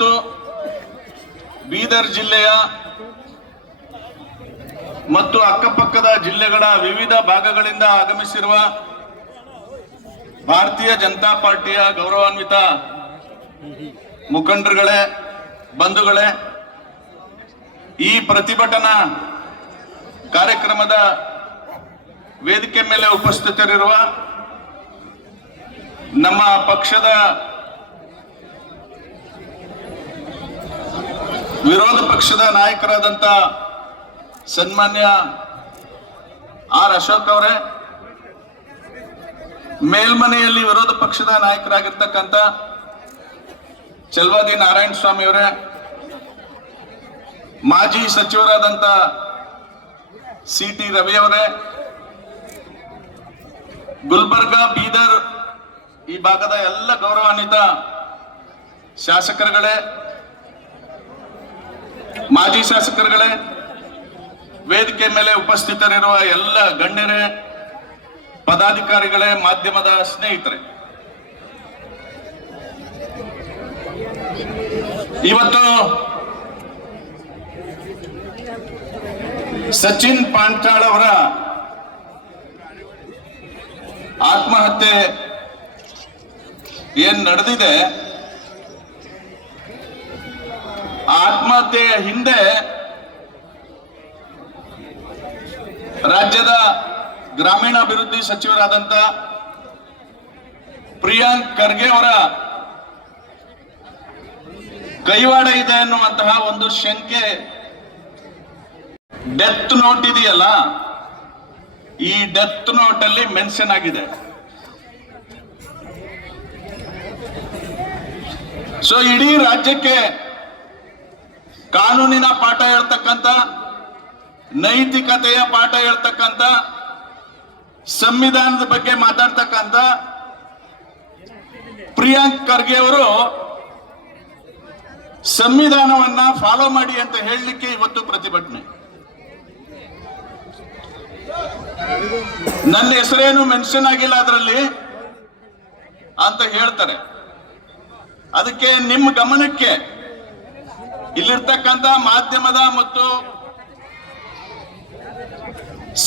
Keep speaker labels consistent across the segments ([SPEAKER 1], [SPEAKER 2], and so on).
[SPEAKER 1] ಮತ್ತು ಬೀದರ್ ಜಿಲ್ಲೆಯ ಮತ್ತು ಅಕ್ಕಪಕ್ಕದ ಜಿಲ್ಲೆಗಳ ವಿವಿಧ ಭಾಗಗಳಿಂದ ಆಗಮಿಸಿರುವ ಭಾರತೀಯ ಜನತಾ ಪಾರ್ಟಿಯ ಗೌರವಾನ್ವಿತ ಮುಖಂಡರುಗಳೇ, ಬಂಧುಗಳೇ, ಈ ಪ್ರತಿಭಟನಾ ಕಾರ್ಯಕ್ರಮದ ವೇದಿಕೆ ಮೇಲೆ ಉಪಸ್ಥಿತರಿರುವ ನಮ್ಮ ಪಕ್ಷದ ವಿರೋಧ ಪಕ್ಷದ ನಾಯಕರಾದಂತ ಸನ್ಮಾನ್ಯ ಆರ್ ಅಶೋಕ್ ಅವರೇ, ಮೇಲ್ಮನೆಯಲ್ಲಿ ವಿರೋಧ ಪಕ್ಷದ ನಾಯಕರಾಗಿರ್ತಕ್ಕಂಥ ಚಲ್ವಾದಿ ನಾರಾಯಣ ಸ್ವಾಮಿ ಅವರೇ, ಮಾಜಿ ಸಚಿವರಾದಂತ ಸಿ ಟಿ ರವಿ ಅವರೇ, ಗುಲ್ಬರ್ಗ, ಬೀದರ್ ಈ ಭಾಗದ ಎಲ್ಲ ಗೌರವಾನ್ವಿತ ಶಾಸಕರುಗಳೇ ಮಾಜಿ ಶಾಸಕರುಗಳೇ, ವೇದಿಕೆ ಮೇಲೆ ಉಪಸ್ಥಿತರಿರುವ ಎಲ್ಲ ಗಣ್ಯರೇ, ಪದಾಧಿಕಾರಿಗಳೇ, ಮಾಧ್ಯಮದ ಸ್ನೇಹಿತರೆ. ಇವತ್ತು ಸಚಿನ್ ಪಾಂಚಾಳ್ ಅವರ ಆತ್ಮಹತ್ಯೆ ಏನ್ ನಡೆದಿದೆ ಆ ಆತ್ಮಹತ್ಯೆಯ ಹಿಂದೆ ರಾಜ್ಯದ ಗ್ರಾಮೀಣಾಭಿವೃದ್ಧಿ ಸಚಿವರಾದಂತ ಪ್ರಿಯಾಂಕ್ ಖರ್ಗೆ ಅವರ ಕೈವಾಡ ಇದೆ ಅನ್ನುವಂತಹ ಒಂದು ಶಂಕೆ. ಡೆತ್ ನೋಟ್ ಇದೆಯಲ್ಲ? ಈ ಡೆತ್ ನೋಟ್ ಅಲ್ಲಿ ಮೆನ್ಷನ್ ಆಗಿದೆ. ಸೊ ಇಡೀ ರಾಜ್ಯಕ್ಕೆ ಕಾನೂನಿನ ಪಾಠ ಹೇಳ್ತಕ್ಕಂಥ, ನೈತಿಕತೆಯ ಪಾಠ ಹೇಳ್ತಕ್ಕಂಥ, ಸಂವಿಧಾನದ ಬಗ್ಗೆ ಮಾತಾಡ್ತಕ್ಕಂಥ ಪ್ರಿಯಾಂಕ್ ಖರ್ಗೆ ಅವರು ಸಂವಿಧಾನವನ್ನ ಫಾಲೋ ಮಾಡಿ ಅಂತ ಹೇಳಲಿಕ್ಕೆ ಇವತ್ತು ಪ್ರತಿಭಟನೆ. ನನ್ನ ಹೆಸರೇನು ಮೆನ್ಷನ್ ಆಗಿಲ್ಲ ಅದರಲ್ಲಿ ಅಂತ ಹೇಳ್ತಾರೆ. ಅದಕ್ಕೆ ನಿಮ್ಮ ಗಮನಕ್ಕೆ ಇಲ್ಲಿರ್ತಕ್ಕಂಥ ಮಾಧ್ಯಮದ ಮತ್ತು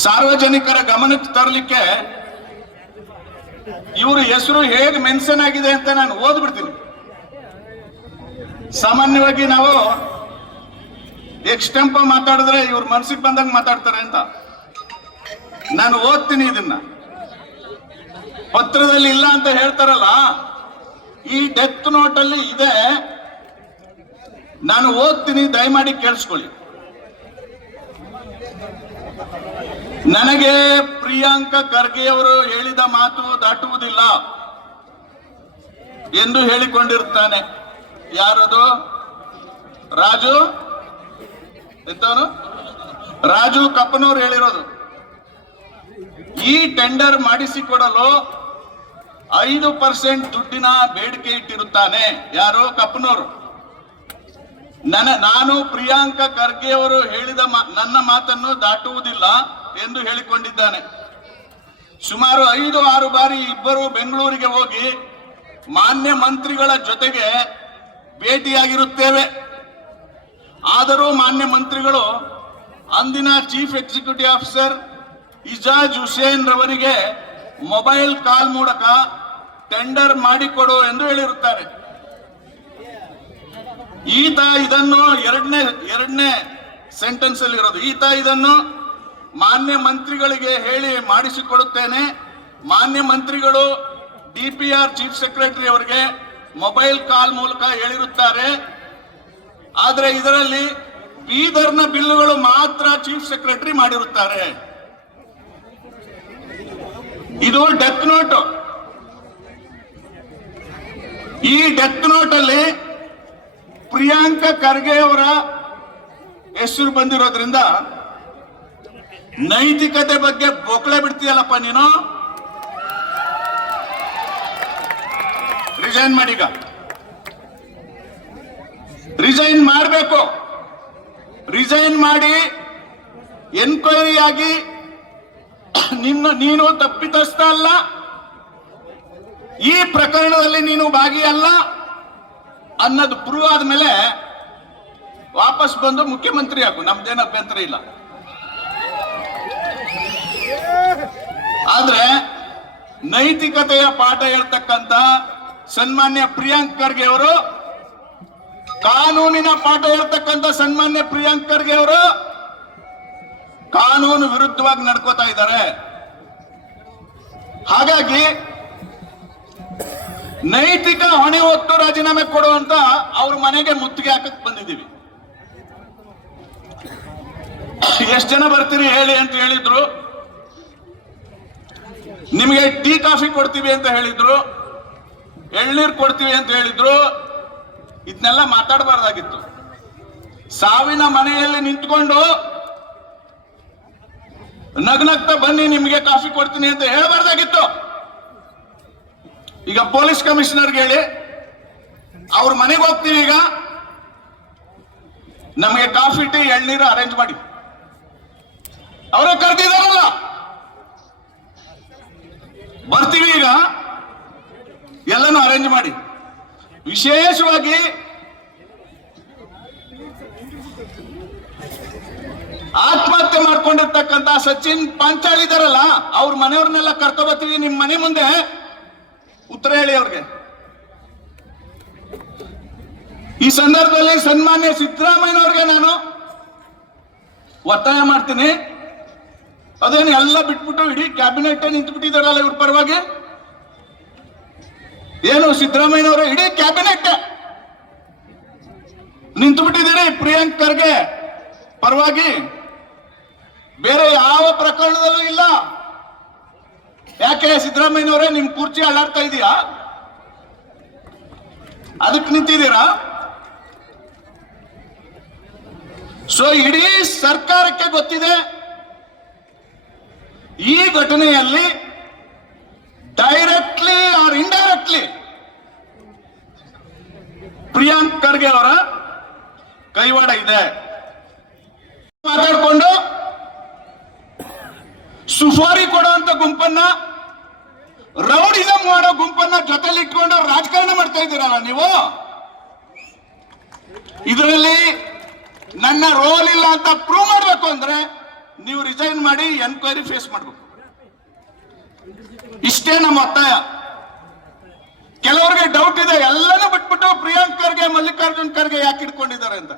[SPEAKER 1] ಸಾರ್ವಜನಿಕರ ಗಮನಕ್ಕೆ ತರಲಿಕ್ಕೆ ಇವ್ರ ಹೆಸರು ಹೇಗೆ ಮೆನ್ಷನ್ ಆಗಿದೆ ಅಂತ ನಾನು ಓದ್ಬಿಡ್ತೀನಿ. ಸಾಮಾನ್ಯವಾಗಿ ನಾವು ಎಕ್ಸ್ಟೆಂಪ ಮಾತಾಡಿದ್ರೆ ಇವ್ರ ಮನಸ್ಸಿಗೆ ಬಂದಂಗೆ ಮಾತಾಡ್ತಾರೆ ಅಂತ. ನಾನು ಓದ್ತೀನಿ ಇದನ್ನ. ಪತ್ರದಲ್ಲಿ ಇಲ್ಲ ಅಂತ ಹೇಳ್ತಾರಲ್ಲ, ಈ ಡೆತ್ ನೋಟ್ ಅಲ್ಲಿ ಇದೆ ನಾನು ಓದ್ತೀನಿ, ದಯಮಾಡಿ ಕೇಳಿಸ್ಕೊಳ್ಳಿ. ನನಗೆ ಪ್ರಿಯಾಂಕ ಖರ್ಗೆ ಅವರು ಹೇಳಿದ ಮಾತು ದಾಟುವುದಿಲ್ಲ ಎಂದು ಹೇಳಿಕೊಂಡಿರ್ತಾನೆ. ಯಾರದು? ರಾಜು? ಎಂತವನು? ರಾಜು ಕಪ್ಪನವ್ರು ಹೇಳಿರೋದು. ಈ ಟೆಂಡರ್ ಮಾಡಿಸಿಕೊಡಲು ಐದು ಪರ್ಸೆಂಟ್ ದುಡ್ಡಿನ ಬೇಡಿಕೆ ಇಟ್ಟಿರುತ್ತಾನೆ. ಯಾರು? ಕಪ್ಪನವರು. ನನ್ನ, ನಾನು ಪ್ರಿಯಾಂಕ ಖರ್ಗೆ ಅವರು ಹೇಳಿದ ನನ್ನ ಮಾತನ್ನು ದಾಟುವುದಿಲ್ಲ ಎಂದು ಹೇಳಿಕೊಂಡಿದ್ದಾನೆ. ಸುಮಾರು ಐದು, ಆರು ಬಾರಿ ಇಬ್ಬರು ಬೆಂಗಳೂರಿಗೆ ಹೋಗಿ ಮಾನ್ಯ ಮಂತ್ರಿಗಳ ಜೊತೆಗೆ ಭೇಟಿಯಾಗಿರುತ್ತೇವೆ. ಆದರೂ ಮಾನ್ಯ ಮಂತ್ರಿಗಳು ಅಂದಿನ chief executive officer Ijaz Hussain ರವರಿಗೆ ಮೊಬೈಲ್ ಕಾಲ್ ಮೂಲಕ ಟೆಂಡರ್ ಮಾಡಿಕೊಡು ಎಂದು ಹೇಳಿರುತ್ತಾರೆ. ಈತ ಇದನ್ನು ಎರಡನೇ ಎರಡನೇ ಸೆಂಟೆನ್ಸ್ ಅಲ್ಲಿ ಇರೋದು ಈತ ಇದನ್ನು ಮಾನ್ಯ ಮಂತ್ರಿಗಳಿಗೆ ಹೇಳಿ ಮಾಡಿಸಿಕೊಡುತ್ತೇನೆ. ಮಾನ್ಯ ಮಂತ್ರಿಗಳು, D P R chief secretary ಅವರಿಗೆ ಮೊಬೈಲ್ ಕಾಲ್ ಮೂಲಕ ಹೇಳಿರುತ್ತಾರೆ. ಆದರೆ ಇದರಲ್ಲಿ ಬೀದರ್ನ ಬಿಲ್ಲುಗಳು ಮಾತ್ರ ಚೀಫ್ ಸೆಕ್ರೆಟರಿ ಮಾಡಿರುತ್ತಾರೆ. ಇದು ಡೆತ್ ನೋಟ್ ಈ ಡೆತ್ ನೋಟ್ ಅಲ್ಲಿ ಪ್ರಿಯಾಂಕ ಖರ್ಗೆ ಅವರ ಹೆಸರು ಬಂದಿರೋದ್ರಿಂದ ನೈತಿಕತೆ ಬಗ್ಗೆ ಬೊಕ್ಳೆ ಬಿಡ್ತೀಯಲ್ಲಪ್ಪ ನೀನು? ರಿಸೈನ್ ಮಾಡೀಗ ರಿಸೈನ್ ಮಾಡಬೇಕು. ರಿಸೈನ್ ಮಾಡಿ ಎನ್ಕ್ವೈರಿ ಆಗಿ ನಿನ್ನ ನೀನು ತಪ್ಪಿತಸ್ಥ ಅಲ್ಲ. ಈ ಪ್ರಕರಣದಲ್ಲಿ ನೀನು ಭಾಗಿಯಲ್ಲ. ಅನ್ನೋದು ಪ್ರೂವ್ ಆದ್ಮೇಲೆ ವಾಪಸ್ ಬಂದು ಮುಖ್ಯಮಂತ್ರಿ ಆಗು. ನಮ್ದೇನು ಅಭ್ಯಂತರ ಇಲ್ಲ. ಆದ್ರೆ ನೈತಿಕತೆಯ ಪಾಠ ಹೇಳ್ತಕ್ಕಂತ ಸನ್ಮಾನ್ಯ ಪ್ರಿಯಾಂಕ್ ಖರ್ಗೆ ಅವರು, ಕಾನೂನಿನ ಪಾಠ ಹೇಳ್ತಕ್ಕಂತ ಸನ್ಮಾನ್ಯ ಪ್ರಿಯಾಂಕ್ ಖರ್ಗೆ ಅವರು ಕಾನೂನು ವಿರುದ್ಧವಾಗಿ ನಡ್ಕೋತಾ ಇದ್ದಾರೆ. ಹಾಗಾಗಿ ನೈತಿಕ ಹೊಣೆ ಹೊತ್ತು ರಾಜೀನಾಮೆ ಕೊಡುವಂತ ಅವ್ರ ಮನೆಗೆ ಮುತ್ತಿಗೆ ಹಾಕಕ್ ಬಂದಿದ್ದೀವಿ. ಎಷ್ಟು ಜನ ಬರ್ತೀರಿ ಹೇಳಿ ಅಂತ ಹೇಳಿದ್ರು. ನಿಮಗೆ ಟೀ ಕಾಫಿ ಕೊಡ್ತೀವಿ ಅಂತ ಹೇಳಿದ್ರು. ಎಳ್ನೀರ್ ಕೊಡ್ತೀವಿ ಅಂತ ಹೇಳಿದ್ರು. ಇದನ್ನೆಲ್ಲ ಮಾತಾಡಬಾರ್ದಾಗಿತ್ತು. ಸಾವಿನ ಮನೆಯಲ್ಲಿ ನಿಂತ್ಕೊಂಡು ನಗ್ನಗ್ತಾ ಬನ್ನಿ, ನಿಮಗೆ ಕಾಫಿ ಕೊಡ್ತೀನಿ ಅಂತ ಹೇಳಬಾರ್ದಾಗಿತ್ತು. ಈಗ ಪೊಲೀಸ್ ಕಮಿಷನರ್ಗೆ ಹೇಳಿ, ಅವ್ರ ಮನೆಗೆ ಹೋಗ್ತೀವಿ ಈಗ. ನಮಗೆ ಕಾಫಿ, ಟೀ, ಎಳ್ನೀರು ಅರೇಂಜ್ ಮಾಡಿ. ಅವರೇ ಕರೆದಿದಾರಲ್ಲ ಬರ್ತೀವಿ ಈಗ. ಎಲ್ಲನೂ ಅರೇಂಜ್ ಮಾಡಿ. ವಿಶೇಷವಾಗಿ ಆತ್ಮಹತ್ಯೆ ಮಾಡ್ಕೊಂಡಿರ್ತಕ್ಕಂತ ಸಚಿನ್ ಪಾಂಚಾಳಿದಾರಲ್ಲ ಅವ್ರ ಮನೆಯವ್ರನ್ನೆಲ್ಲ ಕರ್ಕೊ ಬರ್ತೀವಿ ನಿಮ್ ಮನೆ ಮುಂದೆ. ಉತ್ತರ ಹೇಳಿ ಅವ್ರಿಗೆ. ಈ ಸಂದರ್ಭದಲ್ಲಿ ಸನ್ಮಾನ್ಯ ಸಿದ್ದರಾಮಯ್ಯನವ್ರಿಗೆ ನಾನು ಒತ್ತಾಯ ಮಾಡ್ತೀನಿ. ಅದೇನು ಎಲ್ಲ ಬಿಟ್ಬಿಟ್ಟು ಇಡೀ ಕ್ಯಾಬಿನೆಟ್ ನಿಂತು ಬಿಟ್ಟಿದಾರಲ್ಲ ಇವ್ರ ಪರವಾಗಿ? ಏನು ಸಿದ್ದರಾಮಯ್ಯನವರು, ಇಡೀ ಕ್ಯಾಬಿನೆಟ್ ನಿಂತು ಬಿಟ್ಟಿದ್ದೀರಿ ಪ್ರಿಯಾಂಕ್ ಖರ್ಗೆ ಪರವಾಗಿ. ಬೇರೆ ಯಾವ ಪ್ರಕರಣದಲ್ಲೂ ಇಲ್ಲ. ಯಾಕೆ ಸಿದ್ದರಾಮಯ್ಯನವರೇ ನಿಮ್ ಕುರ್ಚಿ ಅಲ್ಲಾಡ್ತಾ ಇದೀಯಾ ಅದಕ್ಕೆ ನಿಂತಿದ್ದೀರಾ? ಸೊ ಇಡೀ ಸರ್ಕಾರಕ್ಕೆ ಗೊತ್ತಿದೆ, ಈ ಘಟನೆಯಲ್ಲಿ directly or indirectly Priyank Kharge ಅವರ ಕೈವಾಡ ಇದೆ. ಮಾತಾಡ್ಕೊಂಡು ಸುಫಾರಿ ಕೊಡುವಂತ ಗುಂಪನ್ನ ರೌಡಿಸಂ ಮಾಡೋ ಗುಂಪನ್ನ ಜೊತೆಲಿ ಇಟ್ಕೊಂಡು ರಾಜಕಾರಣ ಮಾಡ್ತಾ ಇದ್ದೀರಲ್ಲ ನೀವು? ಇದರಲ್ಲಿ ನನ್ನ ರೋಲ್ ಇಲ್ಲ ಅಂತ ಪ್ರೂವ್ ಮಾಡಬೇಕು ಅಂದ್ರೆ ನೀವು ರಿಸೈನ್ ಮಾಡಿ ಎನ್ಕ್ವೈರಿ ಫೇಸ್ ಮಾಡ್ಬೇಕು. ಇಷ್ಟೇ ನಮ್ಮ ಒತ್ತಾಯ. ಕೆಲವರಿಗೆ ಡೌಟ್ ಇದೆ, ಎಲ್ಲನೂ ಬಿಟ್ಬಿಟ್ಟು ಪ್ರಿಯಾಂಕ್ ಖರ್ಗೆ ಮಲ್ಲಿಕಾರ್ಜುನ್ ಖರ್ಗೆ ಯಾಕೆ ಇಟ್ಕೊಂಡಿದ್ದಾರೆ ಅಂತ.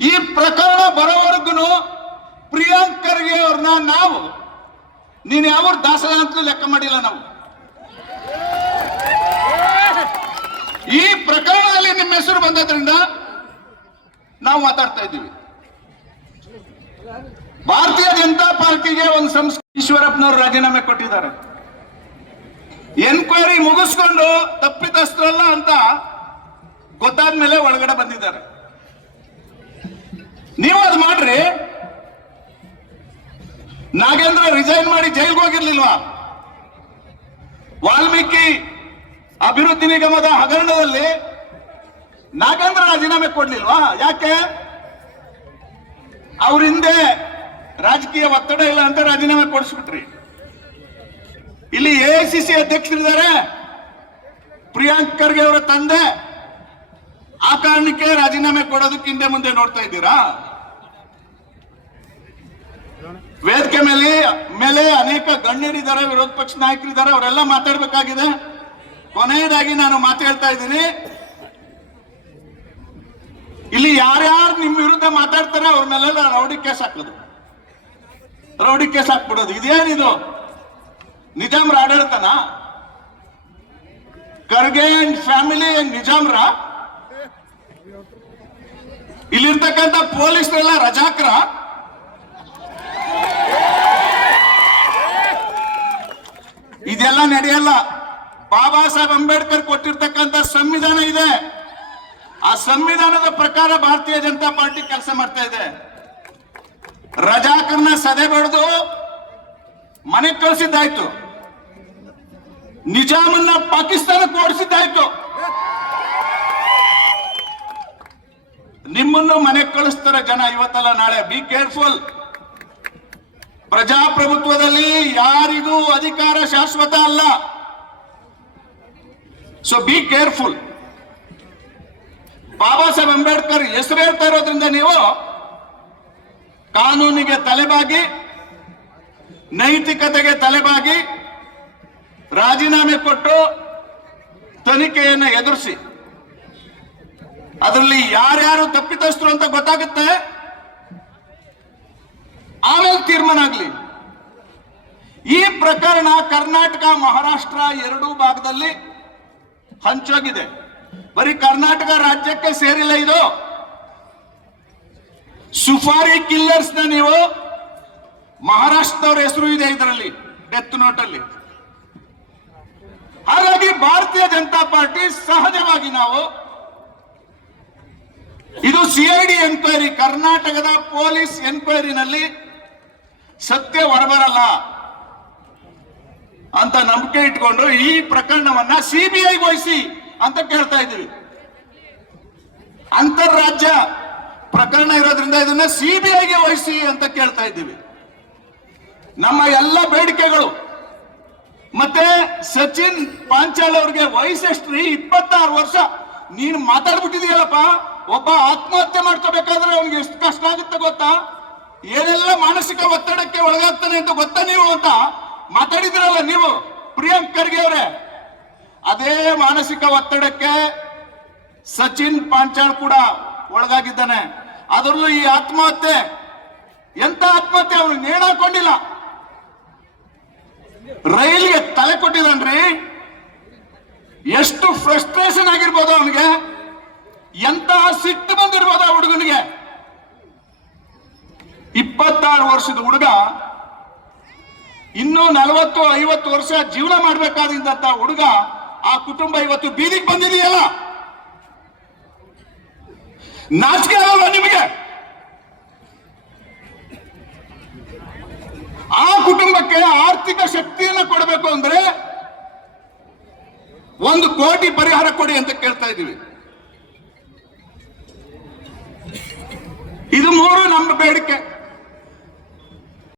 [SPEAKER 1] ಈ ಪ್ರಕರಣ ಬರೋವರೆಗೂ ಪ್ರಿಯಾಂಕ್ ಖರ್ಗೆ ಅವ್ರನ್ನ ನಾವು ನೀನ್ ಯಾವ ದಾಸರ ಅಂತಲೂ ಲೆಕ್ಕ ಮಾಡಿಲ್ಲ ನಾವು. ಈ ಪ್ರಕರಣದಲ್ಲಿ ನಿಮ್ಮ ಹೆಸರು ಬಂದದ್ರಿಂದ ನಾವು ಮಾತಾಡ್ತಾ ಇದ್ದೀವಿ. ಭಾರತೀಯ ಜನತಾ ಪಾರ್ಟಿಗೆ ಒಂದು ಸಂಸ್ಕೃತಿ ಈಶ್ವರಪ್ಪನವರು ರಾಜೀನಾಮೆ ಕೊಟ್ಟಿದ್ದಾರೆ. ಎನ್ಕ್ವೈರಿ ಮುಗಿಸ್ಕೊಂಡು ತಪ್ಪಿತಸ್ಥರಲ್ಲ ಅಂತ ಗೊತ್ತಾದ್ಮೇಲೆ ಒಳಗಡೆ ಬಂದಿದ್ದಾರೆ. ನೀವು ಅದು ಮಾಡ್ರಿ. ನಾಗೇಂದ್ರ ರಿಸೈನ್ ಮಾಡಿ ಜೈಲ್ಗೆ ಹೋಗಿರ್ಲಿಲ್ವಾ? ವಾಲ್ಮೀಕಿ ಅಭಿವೃದ್ಧಿ ನಿಗಮದ ಹಗರಣದಲ್ಲಿ ನಾಗೇಂದ್ರ ರಾಜೀನಾಮೆ ಕೊಡ್ಲಿಲ್ವಾ? ಯಾಕೆ? ಅವ್ರ ಹಿಂದೆ ರಾಜಕೀಯ ಒತ್ತಡ ಇಲ್ಲ ಅಂತ ರಾಜೀನಾಮೆ ಕೊಡಿಸ್ಬಿಟ್ರಿ. ಇಲ್ಲಿ ಎ ಸಿ ಸಿ ಅಧ್ಯಕ್ಷರಿದ್ದಾರೆ. ಪ್ರಿಯಾಂಕ್ ಖರ್ಗೆ ಅವರ ತಂದೆ. ಆ ಕಾರಣಕ್ಕೆ ರಾಜೀನಾಮೆ ಕೊಡೋದಕ್ಕೆ ಹಿಂದೆ ಮುಂದೆ ನೋಡ್ತಾ ಇದ್ದೀರಾ? ವೇದಿಕೆ ಮೇಲೆ ಮೇಲೆ ಅನೇಕ ಗಣ್ಯರಿದ್ದಾರೆ, ವಿರೋಧ ಪಕ್ಷ ನಾಯಕರಿದ್ದಾರೆ, ಅವರೆಲ್ಲ ಮಾತಾಡಬೇಕಾಗಿದೆ. ಕೊನೆಯದಾಗಿ ನಾನು ಮಾತಾಡ್ತಾ ಇದ್ದೀನಿ. ಇಲ್ಲಿ ಯಾರ್ಯಾರು ನಿಮ್ಮ ವಿರುದ್ಧ ಮಾತಾಡ್ತಾರೆ ಅವ್ರ ಮೇಲೆಲ್ಲ ರೌಡಿ ಕೇಸ್ ಹಾಕೋದು. ರೌಡಿ ಕೇಸ್ ಹಾಕ್ಬಿಡೋದು. ಇದೇನಿದು? ನಿಜಾಮ್ರ ಆಡಳಿತನ? ಖರ್ಗೆ ಫ್ಯಾಮಿಲಿ ನಿಜಾಮ್ರ? ಇಲ್ಲಿರ್ತಕ್ಕಂಥ ಪೊಲೀಸರೆಲ್ಲ ರಜಾಕ್ರ? ಇದೆಲ್ಲ ನಡೆಯಲ್ಲ. ಬಾಬಾ ಸಾಹೇಬ್ ಅಂಬೇಡ್ಕರ್ ಕೊಟ್ಟಿರ್ತಕ್ಕಂಥ ಸಂವಿಧಾನ ಇದೆ. ಆ ಸಂವಿಧಾನದ ಪ್ರಕಾರ ಭಾರತೀಯ ಜನತಾ ಪಾರ್ಟಿ ಕೆಲಸ ಮಾಡ್ತಾ ಇದೆ. ರಜಾಕರ್ನ ಸದೆ ಬಡಿದು ಮನೆಗೆ ಕಳಿಸಿದ್ದಾಯ್ತು. ನಿಜಾಮನ್ನ ಪಾಕಿಸ್ತಾನಕ್ಕೆ ಓಡಿಸಿದ್ದಾಯ್ತು. ನಿಮ್ಮನ್ನು ಮನೆಗೆ ಕಳಿಸ್ತಾರೆ ಜನ ಇವತ್ತಲ್ಲ, ನಾಳೆ. ಬಿ ಕೇರ್ಫುಲ್ ಪ್ರಜಾಪ್ರಭುತ್ವದಲ್ಲಿ ಯಾರಿಗೂ ಅಧಿಕಾರ ಶಾಶ್ವತ ಅಲ್ಲ. So be careful Baba Saheb Ambedkar ಹೆಸರು ಹೇಳ್ತಾ ಇರೋದ್ರಿಂದ ನೀವು ಕಾನೂನಿಗೆ ತಲೆಬಾಗಿ, ನೈತಿಕತೆಗೆ ತಲೆಬಾಗಿ ರಾಜೀನಾಮೆ ಕೊಟ್ಟು ತನಿಖೆಯನ್ನು ಎದುರಿಸಿ. ಅದರಲ್ಲಿ ಯಾರ್ಯಾರು ತಪ್ಪಿತಸ್ಥರು ಅಂತ ಗೊತ್ತಾಗುತ್ತೆ? ಆಮೇಲೆ ತೀರ್ಮಾನ ಆಗಲಿ. ಈ ಪ್ರಕರಣ ಕರ್ನಾಟಕ, ಮಹಾರಾಷ್ಟ್ರ ಎರಡೂ ಭಾಗದಲ್ಲಿ ಹಂಚೋಗಿದೆ. ಬರೀ ಕರ್ನಾಟಕ ರಾಜ್ಯಕ್ಕೆ ಸೇರಿಲ್ಲ ಇದು. ಸುಫಾರಿ ಕಿಲ್ಲರ್ಸ್ನ ನೀವು ಮಹಾರಾಷ್ಟ್ರದವ್ರ ಹೆಸರು ಇದೆ ಇದರಲ್ಲಿ, ಡೆತ್ ನೋಟ್ ಅಲ್ಲಿ ಹಾಗಾಗಿ ಭಾರತೀಯ ಜನತಾ ಪಾರ್ಟಿ ಸಹಜವಾಗಿ ನಾವು ಇದು ಸಿಐಡಿ ಎನ್ಕ್ವೈರಿ, ಕರ್ನಾಟಕದ ಪೊಲೀಸ್ ಎನ್ಕ್ವೈರಿನಲ್ಲಿ ಸತ್ಯ ಹೊರಬರಲ್ಲ ಅಂತ ನಂಬಿಕೆ ಇಟ್ಕೊಂಡು ಈ ಪ್ರಕರಣವನ್ನ ಸಿಬಿಐ ವಹಿಸಿ ಅಂತ ಕೇಳ್ತಾ ಇದ್ದೀವಿ. ಅಂತಾರಾಜ್ಯ ಪ್ರಕರಣ ಇರೋದ್ರಿಂದ ಇದನ್ನ ಸಿಬಿಐಗೆ ವಹಿಸಿ ಅಂತ ಕೇಳ್ತಾ ಇದ್ದೀವಿ. ನಮ್ಮ ಎಲ್ಲ ಬೇಡಿಕೆಗಳು ಮತ್ತೆ ಸಚಿನ್ ಪಾಂಚಾಲ್ ಅವ್ರಿಗೆ ವಯಸ್ಸೆಷ್ಟ್ರಿ ಇಪ್ಪತ್ತಾರು ವರ್ಷ. ನೀನು ಮಾತಾಡ್ಬಿಟ್ಟಿದೀಯಲ್ಲಪ್ಪ ಒಬ್ಬ ಆತ್ಮಹತ್ಯೆ ಮಾಡ್ಕೋಬೇಕಾದ್ರೆ ಅವ್ನಿಗೆ ಎಷ್ಟು ಕಷ್ಟ ಆಗುತ್ತೆ ಗೊತ್ತಾ? ಏನೆಲ್ಲ ಮಾನಸಿಕ ಒತ್ತಡಕ್ಕೆ ಒಳಗಾಗ್ತಾನೆ ಅಂತ ಗೊತ್ತಾ ನೀವು ಅಂತ ಮಾತಾಡಿದ್ರಲ್ಲ ನೀವು, ಪ್ರಿಯಾಂಕ್ ಖರ್ಗೆ ಅವರೇ? ಅದೇ ಮಾನಸಿಕ ಒತ್ತಡಕ್ಕೆ ಸಚಿನ್ ಪಾಂಚಾಳ್ ಕೂಡ ಒಳಗಾಗಿದ್ದಾನೆ. ಅದರಲ್ಲೂ ಈ ಆತ್ಮಹತ್ಯೆ, ಎಂತ ಆತ್ಮಹತ್ಯೆ ಅವನು ನೇಣಾಕೊಂಡಿಲ್ಲ ರೈಲ್ಗೆ ತಲೆ ಕೊಟ್ಟಿದ್ದಾನ್ರಿ. ಎಷ್ಟು ಫ್ರಸ್ಟ್ರೇಷನ್ ಆಗಿರ್ಬೋದು ಅವನಿಗೆ. ಎಂತಹ ಸಿಟ್ಟು ಬಂದಿರ್ಬೋದು ಆ ಹುಡುಗನಿಗೆ. ಇಪ್ಪತ್ತಾರು ವರ್ಷದ ಹುಡುಗ ಇನ್ನೂ ನಲವತ್ತು, ಐವತ್ತು ವರ್ಷ ಜೀವನ ಮಾಡಬೇಕಾದಂತ ಹುಡುಗ ಆ ಕುಟುಂಬ ಇವತ್ತು ಬೀದಿಗೆ ಬಂದಿದೆಯಲ್ಲ? ನಾಚಿಕೆ ಆಗಲ್ಲ ನಿಮಗೆ? ಆ ಕುಟುಂಬಕ್ಕೆ ಆರ್ಥಿಕ ಶಕ್ತಿಯನ್ನು ಕೊಡಬೇಕು ಅಂದ್ರೆ ಒಂದು ಕೋಟಿ ಪರಿಹಾರ ಕೊಡಿ ಅಂತ ಕೇಳ್ತಾ ಇದ್ದೀವಿ. ಇದು ಮೂರು ನಮ್ಮ ಬೇಡಿಕೆ.